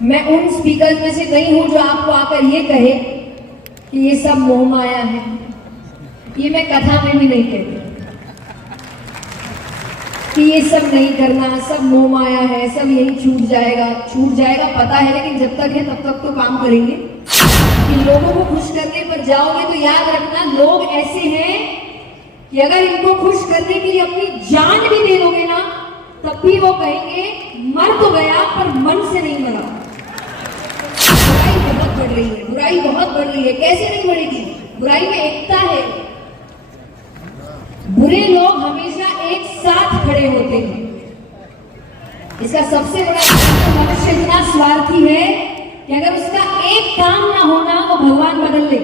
मैं उन स्पीकर में से नहीं हूं जो आपको आकर ये कहे कि ये सब मोह माया है। ये मैं कथा में भी नहीं कहती कि ये सब नहीं करना, सब मोह माया है, सब यही छूट जाएगा पता है, लेकिन जब तक है तब तक तो काम करेंगे। कि लोगों को खुश करने पर जाओगे तो याद रखना, लोग ऐसे हैं कि अगर इनको खुश करने के लिए अपनी जान भी दे दोगे ना, तब भी वो कहेंगे मर तो गया पर मन से नहीं मरा। बुराई बहुत बढ़ रही है, बुराई बहुत बढ़ रही है। कैसे नहीं बढ़ेगी? बुराई में एकता है। बुरे लोग हमेशा एक साथ खड़े होते हैं। इसका सबसे बड़ा कारण मनुष्य इतना स्वार्थी है कि अगर उसका एक काम ना होना वो भगवान बदल ले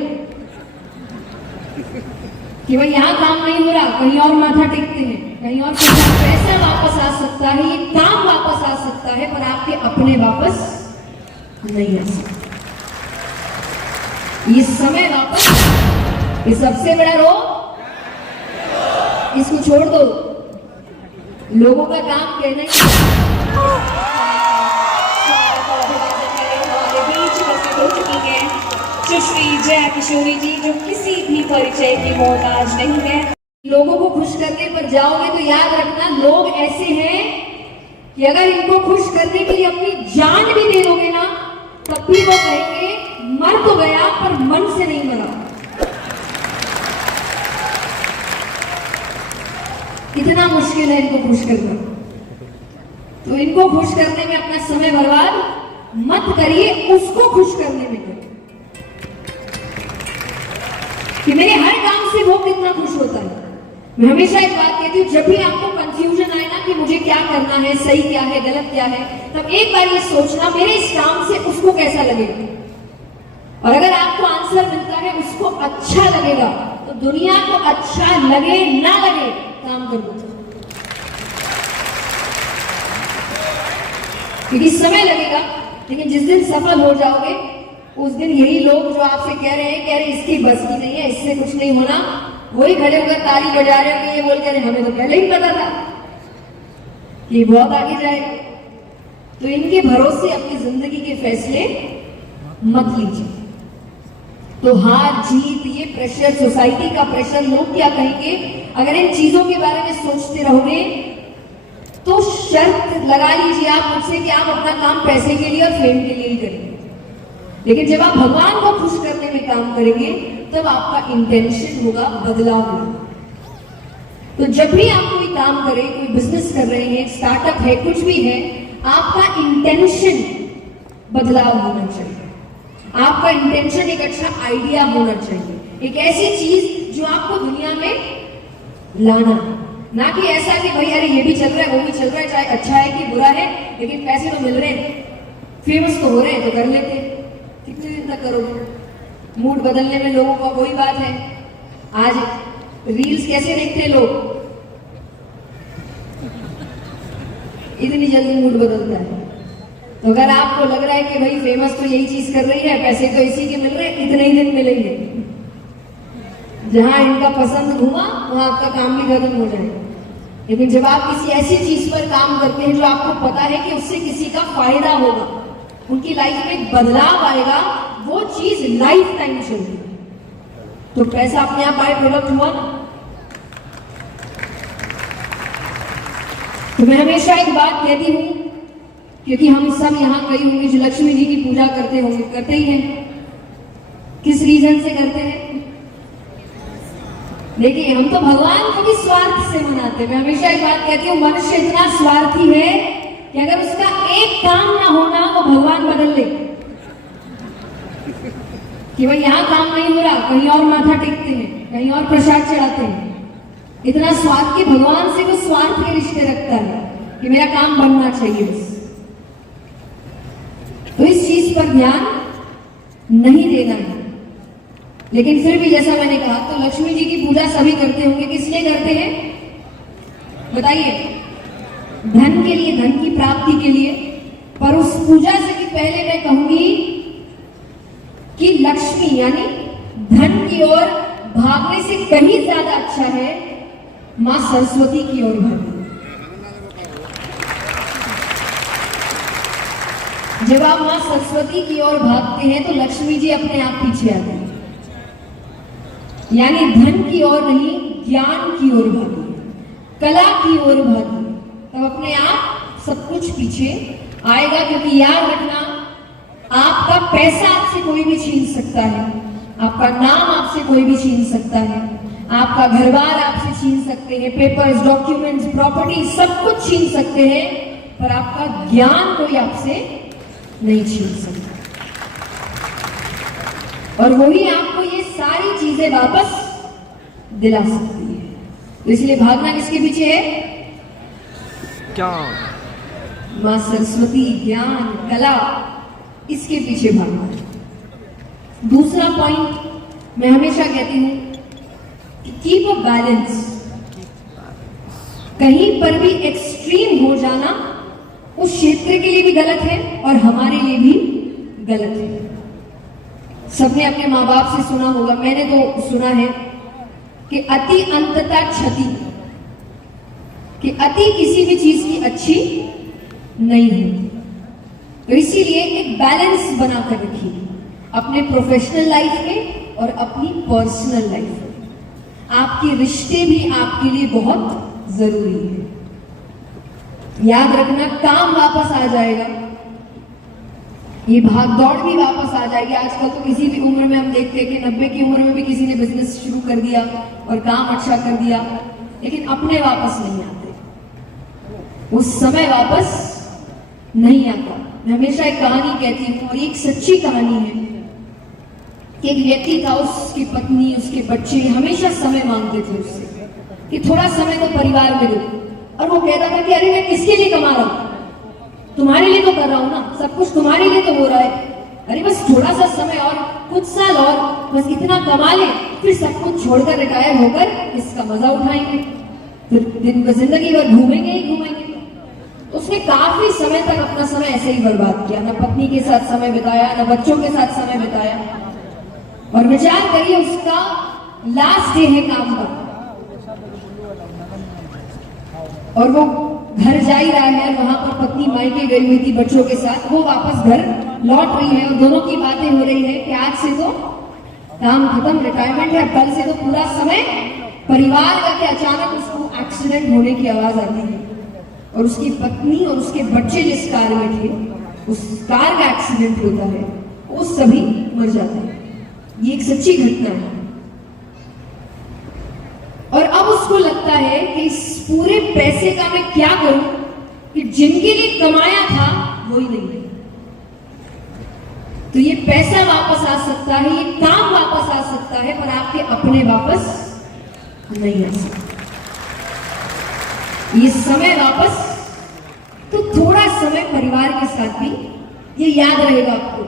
कि भाई यहाँ काम नहीं हो रहा, कहीं और माथा टेकते हैं, कहीं और पैसा वापस आ सकता है, ये काम वापस आ सकता है, पर आपके अपने वापस नहीं आ सकता। ये समय वापस, ये सबसे बड़ा रोग। इसको छोड़ दो। लोगों का काम कहना ही सुश्री जया किशोरी जी, जो किसी भी परिचय की मोहताज नहीं है। लोगों को खुश करने पर जाओगे तो याद रखना, लोग ऐसे हैं कि अगर इनको खुश करने के लिए अपनी जान भी दे दोगे ना, तब भी वो कहेंगे मर तो गया पर मन से नहीं मरा। इतना मुश्किल है इनको खुश करना। तो इनको खुश करने में अपना समय बर्बाद मत करिए, उसको खुश करने में करिए कि मेरे हर काम से वो कितना खुश होता है। मैं हमेशा एक बात कहती हूँ, जब भी आपको कंफ्यूजन आए ना कि मुझे क्या करना है, सही क्या है, गलत क्या है, तब एक बार ये सोचना मेरे इस काम से उसको कैसा लगेगा। और अगर आपको आंसर मिलता है उसको अच्छा लगेगा, तो दुनिया को अच्छा लगे ना लगे काम करो, क्योंकि समय लगेगा, लेकिन जिस दिन सफल हो जाओगे उस दिन यही लोग जो आपसे कह रहे हैं इसकी बस की नहीं है, इससे कुछ नहीं होना, वही खड़े होकर ताली बजा रहे होंगे, ये बोल कह रहे हमें तो पहले ही पता था कि बहुत आगे जाएगा। तो इनके भरोसे अपनी जिंदगी के फैसले मत लीजिए। तो हार जीत, ये प्रेशर, सोसाइटी का प्रेशर, लोग क्या कहेंगे, अगर इन चीजों के बारे में सोचते रहोगे तो शर्त लगा लीजिए आप मुझसे कि आप अपना काम पैसे के लिए और फेम के लिए ही करेंगे। लेकिन जब आप भगवान को खुश करने में काम करेंगे तब आपका इंटेंशन होगा, बदलाव होगा। तो जब भी आप कोई काम करें, कोई बिजनेस कर रहे हैं, स्टार्टअप है, कुछ भी है, आपका इंटेंशन बदलाव होना चाहिए। आपका इंटेंशन एक अच्छा आइडिया होना चाहिए, एक ऐसी चीज जो आपको दुनिया में लाना, ना कि ऐसा कि भाई अरे ये भी चल रहा है, वो भी चल रहा है, चाहे अच्छा है कि बुरा है, लेकिन पैसे तो मिल रहे हैं, फेमस तो हो रहे हैं, तो कर लेते हैं। कितने दिन तक करोगे? मूड बदलने में लोगों का वही बात है। आज रील्स कैसे देखते हैं लोग, इतनी जल्दी मूड बदलता है। तो अगर आपको लग रहा है कि भाई फेमस तो यही चीज कर रही है, पैसे तो इसी के मिल रहे हैं, इतने ही दिन मिलेंगे, जहां इनका पसंद घुमा वहां आपका काम भी खत्म हो जाएगा। लेकिन जब आप किसी ऐसी चीज पर काम करते हैं जो आपको पता है कि उससे किसी का फायदा होगा, उनकी लाइफ में बदलाव आएगा, वो चीज लाइफ टाइम चलती है, तो पैसा अपने आप आए, प्रोडक्ट हुआ ना। तो मैं हमेशा एक बात कहती हूं, क्योंकि हम सब यहाँ कई होंगे जो लक्ष्मी जी की पूजा करते होंगे, करते ही हैं। किस रीजन से करते हैं? देखिए, हम तो भगवान को भी स्वार्थ से मनाते हैं। मैं हमेशा एक बात कहती हूँ, मनुष्य इतना स्वार्थी है कि अगर उसका एक काम ना होना वो भगवान बदल ले कि भाई यहाँ काम नहीं हो रहा, कहीं और माथा टेकते हैं, कहीं और प्रसाद चढ़ाते हैं। इतना स्वार्थ कि भगवान से वो स्वार्थ के रिश्ते रखता है कि मेरा काम बनना चाहिए बस। तो इस चीज पर ध्यान नहीं देना है। लेकिन फिर भी जैसा मैंने कहा, तो लक्ष्मी जी की पूजा सभी करते होंगे, किस लिए करते हैं बताइए? धन के लिए, धन की प्राप्ति के लिए। पर उस पूजा से भी पहले मैं कहूंगी कि लक्ष्मी यानी धन की ओर भागने से कहीं ज्यादा अच्छा है मां सरस्वती की ओर भागना। जब आप माँ सरस्वती की ओर भागते हैं तो लक्ष्मी जी अपने आप पीछे आते हैं, यानी धन की ओर नहीं, ज्ञान की ओर भागिए, कला की ओर भागिए, तब अपने आप सब कुछ पीछे आएगा। क्योंकि याद रखना, आपका पैसा आपसे कोई भी छीन सकता है, आपका नाम आपसे कोई भी छीन सकता है, आपका घर बार आपसे छीन सकते हैं, पेपर्स, डॉक्यूमेंट्स, प्रॉपर्टी सब कुछ छीन सकते हैं, पर आपका ज्ञान कोई आपसे नहीं छीन सकता। और वही आपको ये सारी चीजें वापस दिला सकती है। तो इसलिए भागना किसके पीछे है? ज्ञान, मां सरस्वती, ज्ञान, कला, इसके पीछे भागना है। दूसरा पॉइंट मैं हमेशा कहती हूं कि कीप अ बैलेंस। कहीं पर भी एक्सट्रीम हो जाना उस क्षेत्र के लिए भी गलत है और हमारे लिए भी गलत है। सबने अपने माँ बाप से सुना होगा, मैंने तो सुना है कि अति अंतता क्षति, कि अति किसी भी चीज की अच्छी नहीं होती। तो इसीलिए एक बैलेंस बनाकर रखिए अपने प्रोफेशनल लाइफ में और अपनी पर्सनल लाइफ में। आपके रिश्ते भी आपके लिए बहुत जरूरी है। याद रखना, काम वापस आ जाएगा, ये भाग दौड़ भी वापस आ जाएगी। आजकल तो किसी भी उम्र में हम देखते हैं कि 90 की उम्र में भी किसी ने बिजनेस शुरू कर दिया और काम अच्छा कर दिया, लेकिन अपने वापस नहीं आते, उस समय वापस नहीं आता। मैं हमेशा एक कहानी कहती हूँ और एक सच्ची कहानी है कि एक व्यक्ति था, उसकी पत्नी, उसके बच्चे हमेशा समय मांगते थे उससे कि थोड़ा समय तो परिवार में दो। और वो कहता था कि अरे मैं किसके लिए कमा रहा हूं, तुम्हारे लिए तो कर रहा हूं ना, सब कुछ तुम्हारे लिए तो हो रहा है। अरे बस थोड़ा सा समय और, कुछ साल और, बस इतना कमा ले, फिर सब कुछ छोड़कर रिटायर होकर इसका मजा उठाएंगे, फिर जिंदगी भर घूमेंगे ही घूमेंगे। उसने काफी समय तक अपना समय ऐसे ही बर्बाद किया, ना पत्नी के साथ समय बिताया, ना बच्चों के साथ समय बिताया। और विचार करिए, उसका लास्ट डे है काम का और वो घर जा ही रहा है, वहां पर पत्नी मायके गई हुई थी बच्चों के साथ, वो वापस घर लौट रही है और दोनों की बातें हो रही है कि आज से तो काम खत्म, रिटायरमेंट है, कल से तो पूरा समय परिवार का। कि अचानक उसको एक्सीडेंट होने की आवाज आती है और उसकी पत्नी और उसके बच्चे जिस कार में थे, उस कार का एक्सीडेंट होता है, वो सभी मर जाते हैं। ये एक सच्ची घटना है। और अब उसको लगता है कि इस पूरे पैसे का मैं क्या करूं कि जिनके लिए कमाया था वही नहीं है। तो ये पैसा वापस आ सकता है, ये काम वापस आ सकता है, पर आपके अपने वापस नहीं आ सकते। ये समय वापस, तो थोड़ा समय परिवार के साथ भी, ये याद रहेगा आपको,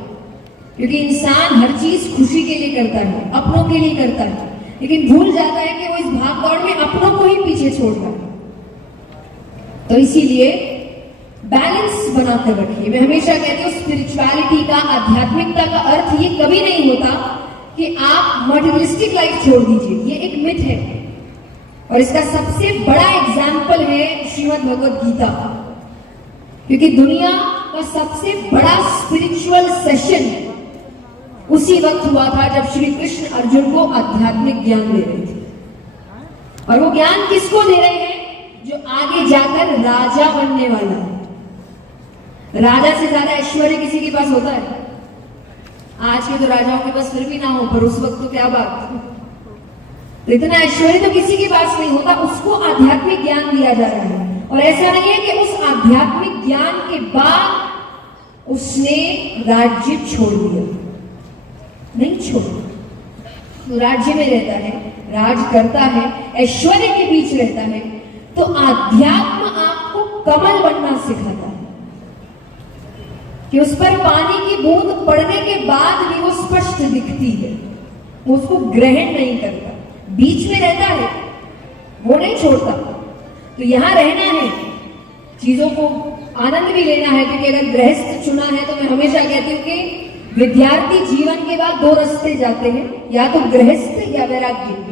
क्योंकि इंसान हर चीज खुशी के लिए करता है, अपनों के लिए करता है, लेकिन भूल जाता है कि वो इस भागदौड़ में अपनों को ही पीछे छोड़ता है। तो इसीलिए बैलेंस बनाकर रखिए। मैं हमेशा कहती हूँ, स्पिरिचुअलिटी का, आध्यात्मिकता का अर्थ ये कभी नहीं होता कि आप मटेरियलिस्टिक लाइफ छोड़ दीजिए। ये एक मिथ है और इसका सबसे बड़ा एग्जाम्पल है श्रीमद् भगवद गीता, क्योंकि दुनिया का सबसे बड़ा स्पिरिचुअल सेशन उसी वक्त हुआ था जब श्री कृष्ण अर्जुन को आध्यात्मिक ज्ञान दे रहे थे। और वो ज्ञान किसको दे रहे हैं? जो आगे जाकर राजा बनने वाला है। राजा से ज्यादा ऐश्वर्य किसी के पास होता है? आज के तो राजाओं के पास फिर भी ना हो, पर उस वक्त तो क्या बात। तो इतना ऐश्वर्य तो किसी के पास नहीं होता, उसको आध्यात्मिक ज्ञान दिया जा रहा है। और ऐसा नहीं है कि उस आध्यात्मिक ज्ञान के बाद उसने राज्य छोड़ दिया, नहीं छोड़ा। तो राज्य में रहता है, राज करता है, ऐश्वर्य के बीच रहता है, तो आध्यात्म आपको कमल बनना सिखाता है कि उस पर पानी की बूंद पड़ने के बाद भी वो स्पष्ट दिखती है, वो उसको ग्रहण नहीं करता, बीच में रहता है, वो नहीं छोड़ता। तो यहां रहना है, चीजों को आनंद भी लेना है, क्योंकि अगर गृहस्थ चुना है तो मैं हमेशा कहती हूँ कि विद्यार्थी जीवन के बाद दो रास्ते जाते हैं, या तो गृहस्थ या वैराग्य।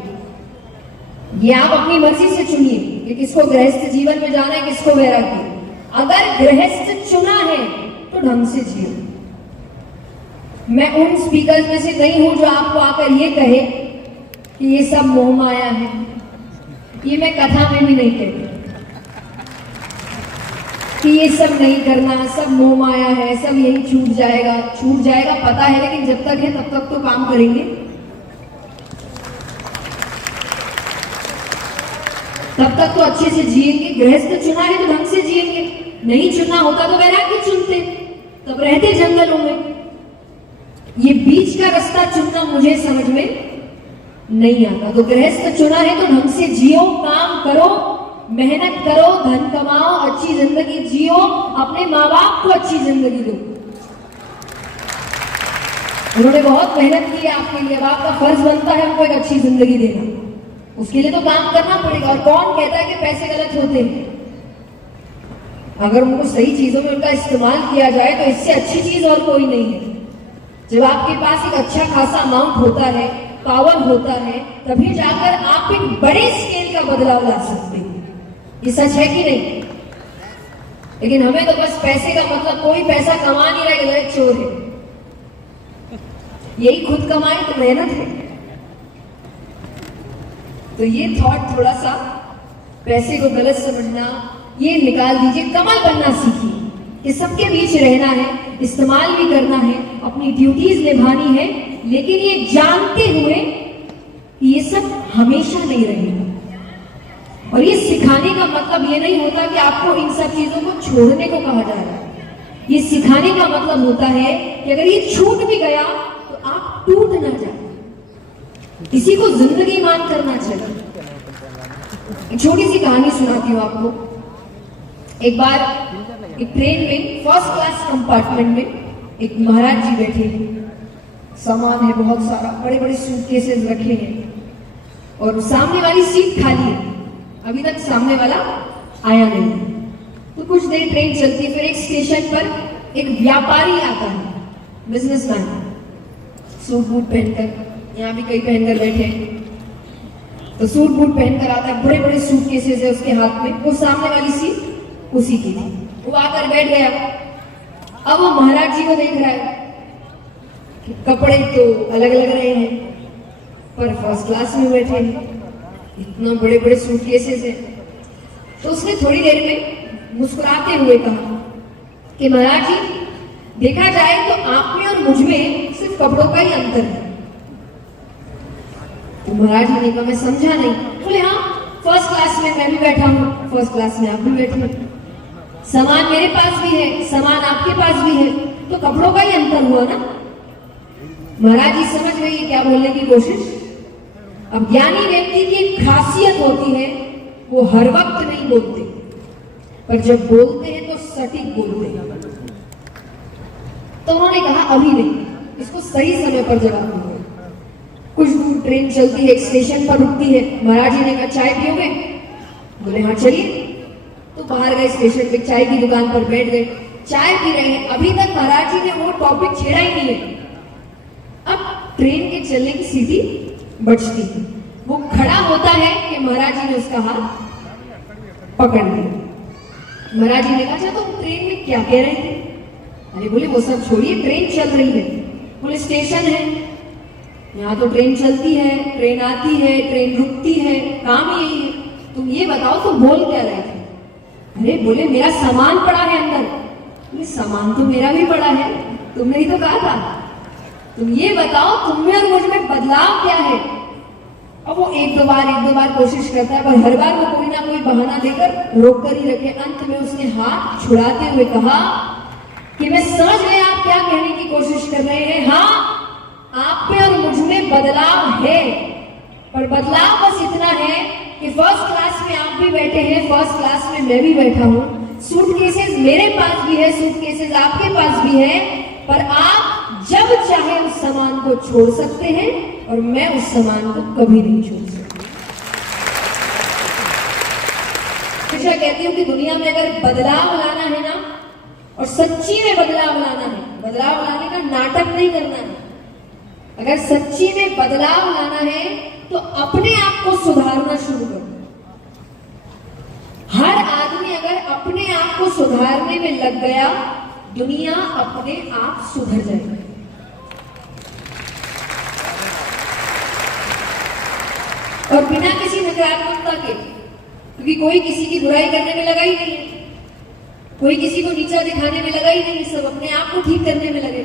ये आप अपनी मर्जी से चुनिए कि किसको गृहस्थ जीवन में जाना है, किसको वैराग्य। अगर गृहस्थ चुना है तो ढंग से जियो। मैं उन स्पीकर में से नहीं हूं जो आपको आकर ये कहे कि ये सब मोह माया है। ये मैं कथा में भी नहीं कहती कि ये सब नहीं करना, सब मोह माया है, सब यही छूट जाएगा पता है, लेकिन जब तक है तब तक तो काम करेंगे, तब तक तो अच्छे से जिएंगे। गृहस्थ चुना है तो ढंग से जिएंगे, नहीं चुना होता तो वैराग्य चुनते, तब रहते जंगलों में। ये बीच का रास्ता चुनना मुझे समझ में नहीं आता। तो गृहस्थ चुना है तो ढंग से जियो, काम करो, मेहनत करो, धन कमाओ, अच्छी जिंदगी जियो, अपने माँ बाप को अच्छी जिंदगी दो। उन्होंने बहुत मेहनत की है आपके लिए, अब आपका फर्ज बनता है उनको एक अच्छी जिंदगी देना। उसके लिए तो काम करना पड़ेगा। और कौन कहता है कि पैसे गलत होते हैं? अगर उनको सही चीजों में उनका इस्तेमाल किया जाए तो इससे अच्छी चीज और कोई नहीं है। जब आपके पास एक अच्छा खासा अमाउंट होता है, पावर होता है, तभी जाकर आप एक बड़े स्केल का बदलाव ला सकते हैं। ये सच है कि नहीं? लेकिन हमें तो बस पैसे का मतलब, कोई पैसा कमा नहीं रहा है, चोर है। यही खुद कमाए तो मेहनत है। तो ये थॉट थोड़ा सा, पैसे को गलत समझना, ये निकाल दीजिए। कमल बनना सीखिए कि सबके बीच रहना है, इस्तेमाल भी करना है, अपनी ड्यूटीज निभानी है, लेकिन ये जानते हुए कि ये सब हमेशा नहीं रहेगा। और ये सिखाने का मतलब ये नहीं होता कि आपको इन सब चीजों को छोड़ने को कहा जा रहा है। ये सिखाने का मतलब होता है कि अगर ये छूट भी गया तो आप टूट ना जाए, इसी को जिंदगी मान करना चाहिए। एक छोटी सी कहानी सुनाती हूँ आपको। एक बार एक ट्रेन में फर्स्ट क्लास कंपार्टमेंट में एक महाराज जी बैठे हैं, सामान है बहुत सारा, बड़े बड़े सूटकेसेस रखे हैं और सामने वाली सीट खाली है। अभी तक सामने वाला आया नहीं। तो कुछ देर ट्रेन चलती है, फिर एक स्टेशन पर एक व्यापारी आता है, बिजनेसमैन, सूट बूट पहनकर, यहाँ भी कई पहनकर बैठे हैं। तो सूट बूट पहनकर आता है, बड़े बड़े सूटकेसेस है उसके हाथ में। वो सामने वाली सीट उसी की थी। वो आकर बैठ गया। अब वो महाराज जी को देख रहा है कि कपड़े तो अलग अलग रहे हैं, पर फर्स्ट क्लास में बैठे हैं, इतना बड़े बड़े सूटकेसेस हैं। तो उसने थोड़ी देर में मुस्कुराते हुए कहा कि महाराज जी, देखा जाए तो आप में और मुझ में सिर्फ कपड़ों का ही अंतर है। तो महाराज जी ने कहा, मैं समझा नहीं। बोले, हाँ, फर्स्ट क्लास में मैं भी बैठा हूँ, फर्स्ट क्लास में आप भी बैठे हैं, सामान मेरे पास भी है, सामान आपके पास भी है, तो कपड़ों का ही अंतर हुआ ना। महाराज जी समझ गए क्या बोलने की कोशिश। अब ज्ञानी व्यक्ति की एक खासियत होती है, वो हर वक्त नहीं बोलते, पर जब बोलते हैं तो सटीक बोलते हैं। तो उन्होंने कहा, अभी नहीं, इसको सही समय पर जवाब दूंगा। कुछ दूर ट्रेन चलती है, एक स्टेशन पर रुकती है। महाराज जी ने कहा, चाय पियोगे? बोले, हाँ चलिए। तो बाहर गए, स्टेशन पे चाय की दुकान पर बैठ गए, चाय पी रहे हैं। अभी तक महाराज जी ने वो टॉपिक छेड़ा ही नहीं है। अब ट्रेन के चलने की सीटी बजती है। वो खड़ा होता है कि महाराज जी ने उसका हाथ पकड़ लिया। महाराज जी ने कहा, अच्छा तुम ट्रेन में क्या कह रहे थे? अरे बोले, वो सब छोड़िए, ट्रेन चल रही है। बोले, स्टेशन है, यहाँ तो ट्रेन चलती है, ट्रेन आती है, ट्रेन रुकती है, काम यही है। तुम ये बताओ तुम बोल क्या रहे थे? अरे बोले, मेरा सामान पड़ा है अंदर। बोले, सामान तो मेरा भी पड़ा है, तुमने ही तो कहा था। तुम ये बताओ तुम में और मुझ में बदलाव क्या है? अब वो एक दो बार कोशिश करता है, पर हर बार वो कोई ना कोई बहाना देकर रोक कर ही रखे। अंत में उसने हाथ छुड़ाते हुए कहा कि मैं समझ गया आप क्या कहने की कोशिश कर रहे हैं। हाँ, आप में और मुझ में बदलाव है, पर बदलाव बस इतना है कि फर्स्ट क्लास में आप भी बैठे हैं, फर्स्ट क्लास में मैं भी बैठा हूँ, सूटकेसेस मेरे पास भी है, सूटकेसेस आपके पास भी है, पर आप जब चाहे उस सामान को छोड़ सकते हैं और मैं उस सामान को कभी नहीं छोड़ सकती। हमेशा कहती हूँ कि दुनिया में अगर बदलाव लाना है ना, और सच्ची में बदलाव लाना है, बदलाव लाने का नाटक नहीं करना है, अगर सच्ची में बदलाव लाना है तो अपने आप को सुधारना शुरू करो। हर आदमी अगर अपने आप को सुधारने में लग गया, दुनिया अपने आप सुधर जाएगी। और बिना किसी नकारात्मकता के, क्योंकि कोई किसी की बुराई करने में लगा ही नहीं है, कोई किसी को नीचा दिखाने में लगा ही नहीं, सब अपने आप को ठीक करने में लगे।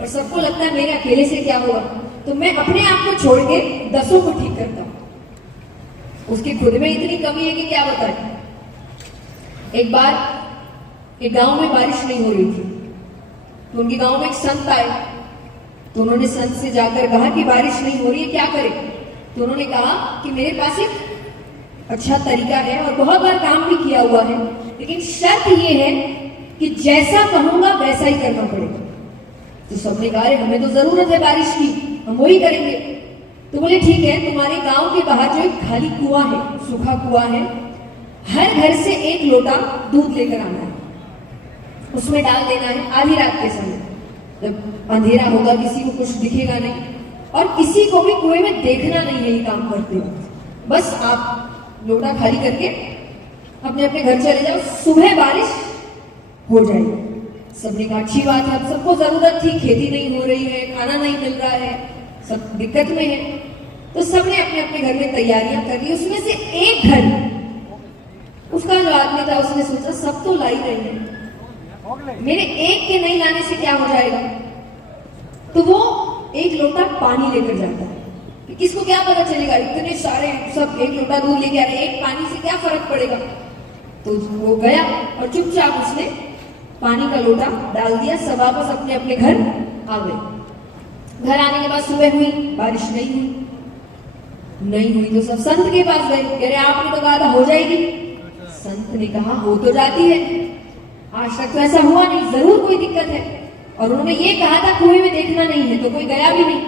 और सबको लगता है मेरे अकेले से क्या होगा, तो मैं अपने आप को छोड़ के 10 को ठीक करता हूं। उसकी खुद में इतनी कमी है कि क्या बताएं। एक बार एक गांव में बारिश नहीं हो रही थी, तो उनके गांव में एक संत आए, तो उन्होंने संत से जाकर कहा कि बारिश नहीं हो रही है, क्या करें। तो उन्होंने कहा कि मेरे पास एक अच्छा तरीका है और बहुत बार काम भी किया हुआ है, लेकिन शर्त ये है कि जैसा कहूंगा वैसा ही करना पड़ेगा। तो सबने कहा हमें तो जरूरत है बारिश की, हम वही करेंगे। तो बोले ठीक है, तुम्हारे गांव के बाहर जो एक खाली कुआं है, सूखा कुआं है, हर घर से 1 लोटा दूध लेकर आना है, उसमें डाल देना है आधी रात के समय, जब अंधेरा होगा, किसी को कुछ दिखेगा नहीं, और किसी को भी कुएं में देखना नहीं है ये काम करते वक्त। बस आप लोटा खाली करके अपने अपने घर चले जाओ, सुबह बारिश हो जाएगी। सबने कहा अच्छी बात है, अब सबको जरूरत थी, खेती नहीं हो रही है, खाना नहीं मिल रहा है, सब दिक्कत में है। तो सबने अपने अपने घर में तैयारियां कर ली। उसमें से एक घर, उसका जो आदमी था, उसने सोचा सब तो ला ही रहे हैं, मेरे एक के नहीं लाने से क्या हो जाएगा। तो वो 1 लोटा पानी लेकर जाता है। किसको क्या पता चलेगा, इतने सारे सब 1 लोटा दूध लेके आ रहे हैं, एक पानी से क्या फर्क पड़ेगा। तो वो गया और चुपचाप उसने पानी का लोटा डाल दिया, सब वापस अपने अपने घर आ गए। घर आने के बाद सुबह हुई, बारिश नहीं हुई तो सब संत के पास गए, कह रहे आपने तो कहा था हो जाएगी। संत ने कहा हो तो जाती है, आज तक तो ऐसा हुआ नहीं, जरूर कोई दिक्कत है। और उन्होंने ये कहा था कुएं में देखना नहीं है, तो कोई गया भी नहीं।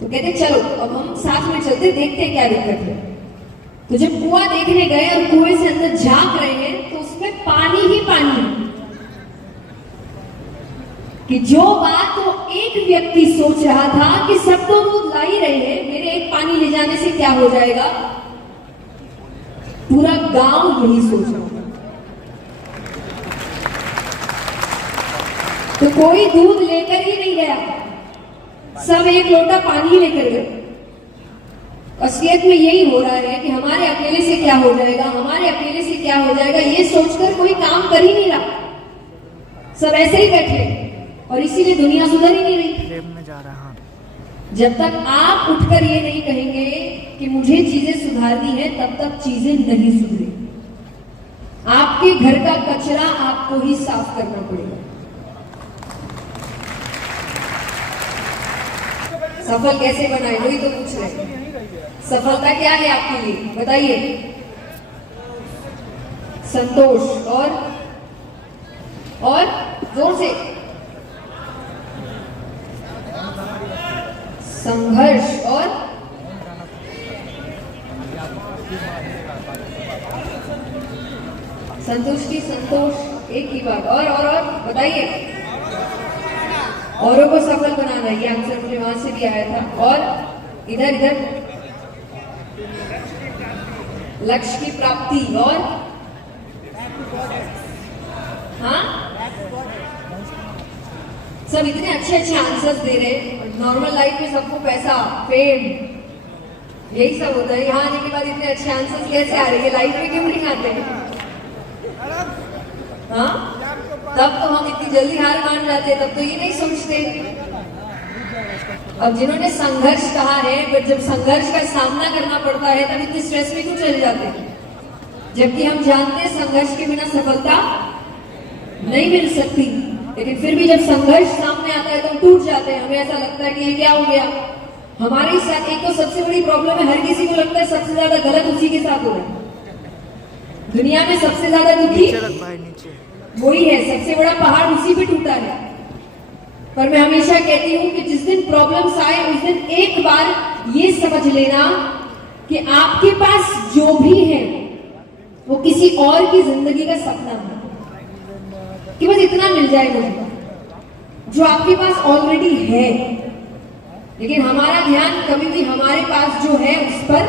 तो कहते चलो अब हम साथ में चलते, देखते क्या दिक्कत है। तो जब कुआं देखने गए और कुएं से अंदर झांक रहे हैं, तो उसमें पानी ही पानी है। कि जो बात तो एक व्यक्ति सोच रहा था कि सब तो दूध ला ही रहे हैं, मेरे एक पानी ले जाने से क्या हो जाएगा, पूरा गांव यही सोच रहा था। तो कोई दूध लेकर ही नहीं गया, सब 1 लोटा पानी लेकर गए। असलियत में यही हो रहा है कि हमारे अकेले से क्या हो जाएगा, हमारे अकेले से क्या हो जाएगा, ये सोचकर कोई काम कर ही नहीं रहा, सब ऐसे ही बैठे, और इसीलिए दुनिया सुधर ही नहीं रही। जब तक आप उठकर ये नहीं कहेंगे कि मुझे चीजें सुधारनी है, तब तक चीजें नहीं सुधरेगी। आपके घर का कचरा आपको ही साफ करना पड़ेगा। सफल कैसे बनाए, वही तो पूछ रहे। सफलता क्या है आपके लिए, बताइए। संतोष और जोर से संघर्ष और संतुष्टि, संतोष, एक ही बात। और बताइए। औरों को सफल बनाना, ये आंसर मुझे वहां से भी आया था। और इधर लक्ष्य की प्राप्ति, और हाँ, सब इतने अच्छे आंसर्स दे रहे हैं। नॉर्मल लाइफ में सबको पैसा, फेम, यही सब होता है। यहाँ आने के बाद इतने अच्छे आंसर्स कैसे आ रहे हैं, लाइफ में क्यों नहीं आते हैं? हाँ, तब तो हम इतनी जल्दी हार मान जाते, तब तो ये नहीं सोचते। अब जिन्होंने संघर्ष कहा है, पर जब संघर्ष का सामना करना पड़ता है तब इतने स्ट्रेस में क्यों चले जाते हैं, जबकि हम जानते हैं संघर्ष के बिना सफलता नहीं मिल सकती। लेकिन फिर भी जब संघर्ष सामने आता है तो हम टूट जाते हैं, हमें ऐसा लगता है कि ये क्या हो गया हमारे साथ। एक तो सबसे बड़ी प्रॉब्लम है, हर किसी को लगता है सबसे ज्यादा गलत उसी के साथ हो रहा है। दुनिया में सबसे ज्यादा दुखी वही है, सबसे बड़ा पहाड़ उसी पे टूटा है। पर मैं हमेशा कहती हूँ कि जिस दिन प्रॉब्लम्स आए उस दिन एक बार ये समझ लेना कि आपके पास जो भी है वो किसी और की जिंदगी का सपना है, कि बस इतना मिल जाए मुझे जो आपके पास ऑलरेडी है। लेकिन हमारा ध्यान कभी भी हमारे पास जो है उस पर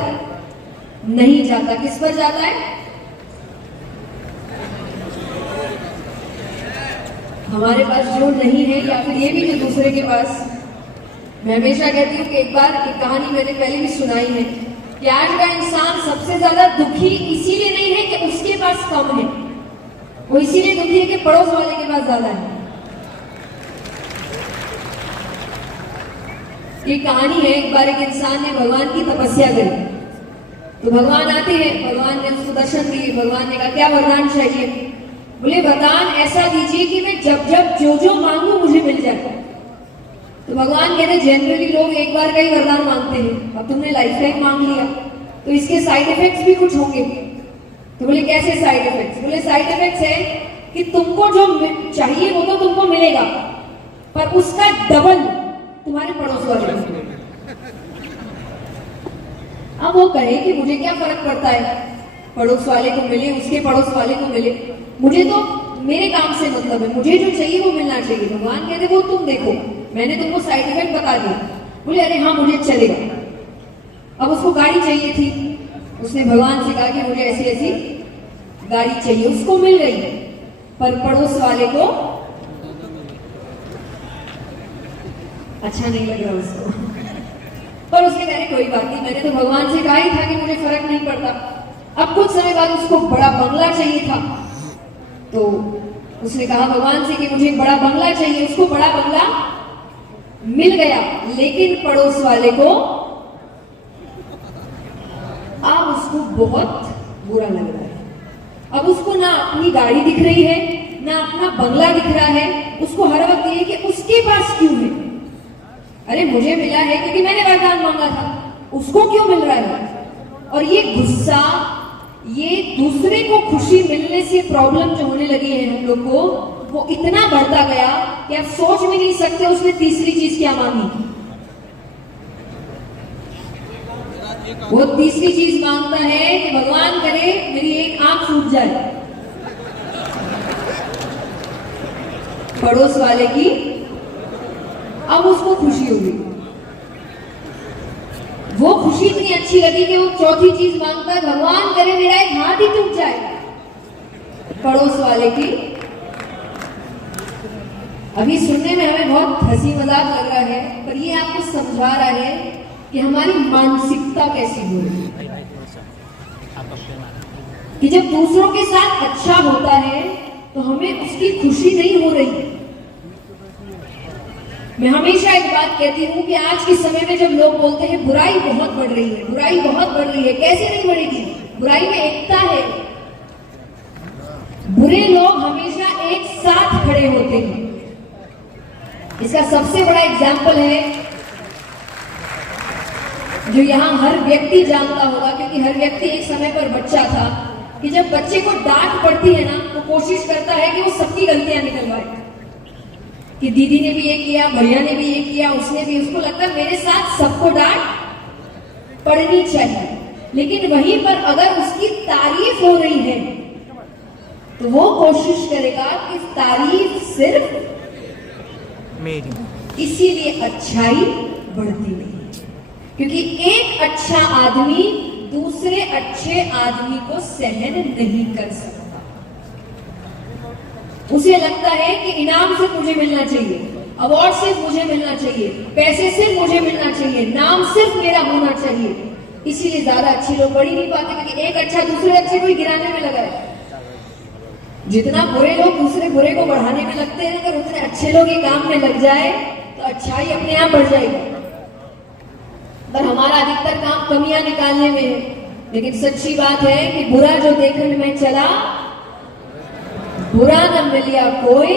नहीं जाता। किस पर जाता है? हमारे पास जो नहीं है, या फिर ये भी जो दूसरे के पास। मैं हमेशा कहती हूँ कि एक बार एक कहानी मैंने पहले भी सुनाई है कि आज का इंसान सबसे ज्यादा दुखी इसीलिए नहीं है कि उसके पास कम है, वो इसीलिए दुखी है कि पड़ोस वाले के पास ज्यादा है। ये कहानी है, एक बार एक इंसान ने भगवान की तपस्या करी, तो भगवान आते हैं, भगवान ने उसको दर्शन दिए। भगवान ने कहा क्या वरदान चाहिए? बोले वरदान ऐसा दीजिए कि मैं जब जब जो जो मांगू मुझे मिल जाए। तो भगवान कहते जनरली लोग एक बार का ही वरदान मांगते हैं, अब तुमने लाइफ टाइम मांग लिया तो इसके साइड इफेक्ट्स भी कुछ होंगे। तो बोले कैसे साइड इफेक्ट्स? बोले साइड इफेक्ट्स है कि तुमको जो चाहिए वो तो तुमको मिलेगा, पर उसका डबल तुम्हारे पड़ोस वाले को। अब वो कहे कि मुझे क्या फर्क पड़ता है, पड़ोस वाले को मिले उसके पड़ोस वाले को मिले, मुझे तो मेरे काम से मतलब है, मुझे जो चाहिए वो मिलना चाहिए। भगवान कहते वो तुम देखो, मैंने तुमको साइड इफेक्ट बता दिया। बोले अरे हाँ मुझे चलेगा। अब उसको गाड़ी चाहिए थी, उसने भगवान से कहा कि मुझे ऐसी ऐसी गाड़ी चाहिए, उसको मिल गई, पर पड़ोस वाले को अच्छा नहीं लग रहा उसको। पर उसने कहा कोई बात नहीं, मैंने तो भगवान से कहा ही था कि मुझे फर्क नहीं पड़ता। अब कुछ समय बाद उसको बड़ा बंगला चाहिए था, तो उसने कहा भगवान से कि मुझे एक बड़ा बंगला चाहिए। उसको बड़ा बंगला मिल गया, लेकिन पड़ोस वाले को अब उसको बहुत बुरा लग रहा है। अब उसको ना अपनी गाड़ी दिख रही है, ना अपना बंगला दिख रहा है, उसको हर वक्त ये कि उसके पास क्यों है। अरे मुझे मिला है क्योंकि मैंने वरदान मांगा था, उसको क्यों मिल रहा है। और ये गुस्सा, ये दूसरे को खुशी मिलने से प्रॉब्लम जो होने लगी है हम लोग को, वो इतना बढ़ता गया कि आप सोच भी नहीं सकते उसने तीसरी चीज क्या मांगी। वो तीसरी चीज मांगता है कि भगवान करे मेरी एक आंख फूट जाए। पड़ोस वाले की अब उसको खुशी होगी, वो खुशी इतनी अच्छी लगी कि वो चौथी चीज मांगता है भगवान करे मेरा एक हाथ ही टूट जाए। पड़ोस वाले की अभी सुनने में हमें बहुत हंसी मजाक लग रहा है, पर ये आपको समझा रहा है कि हमारी मानसिकता कैसी हो रही है कि जब दूसरों के साथ अच्छा होता है तो हमें उसकी खुशी नहीं हो रही। मैं हमेशा एक बात कहती हूँ कि आज के समय में जब लोग बोलते हैं बुराई बहुत बढ़ रही है, बुराई बहुत बढ़ रही है, कैसे नहीं बढ़ेगी, बुराई में एकता है। बुरे लोग हमेशा एक साथ खड़े होते हैं। इसका सबसे बड़ा एग्जाम्पल है जो यहाँ हर व्यक्ति जानता होगा, क्योंकि हर व्यक्ति एक समय पर बच्चा था, कि जब बच्चे को डांट पड़ती है ना तो कोशिश करता है कि वो सबकी गलतियां निकलवाए, कि दीदी ने भी ये किया, भैया ने भी ये किया, उसने भी, उसको लगता है मेरे साथ सबको डांट पड़नी चाहिए। लेकिन वहीं पर अगर उसकी तारीफ हो रही है तो वो कोशिश करेगा कि तारीफ सिर्फ मेरी, इसीलिए अच्छाई बढ़ती नहीं, क्योंकि एक अच्छा आदमी दूसरे अच्छे आदमी को सहन नहीं कर सकता। उसे लगता है कि इनाम सिर्फ मुझे मिलना चाहिए, अवार्ड सिर्फ मुझे मिलना चाहिए, पैसे सिर्फ मुझे मिलना चाहिए, नाम सिर्फ मेरा होना चाहिए। इसीलिए ज्यादा अच्छे लोग बढ़ ही नहीं पाते, क्योंकि एक अच्छा दूसरे अच्छे को गिराने में लगा है। जितना बुरे लोग दूसरे बुरे को बढ़ाने में लगते हैं, अगर उतने अच्छे लोग ये काम में लग जाए तो अच्छाई अपने आप बढ़ जाएगी। पर हमारा अधिकतर काम कमियां निकालने में है। लेकिन सच्ची बात है कि बुरा जो देखने में चला बुरा न मिलिया कोई,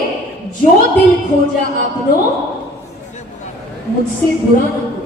जो दिल खोजा आपनो मुझसे बुरा न कोई।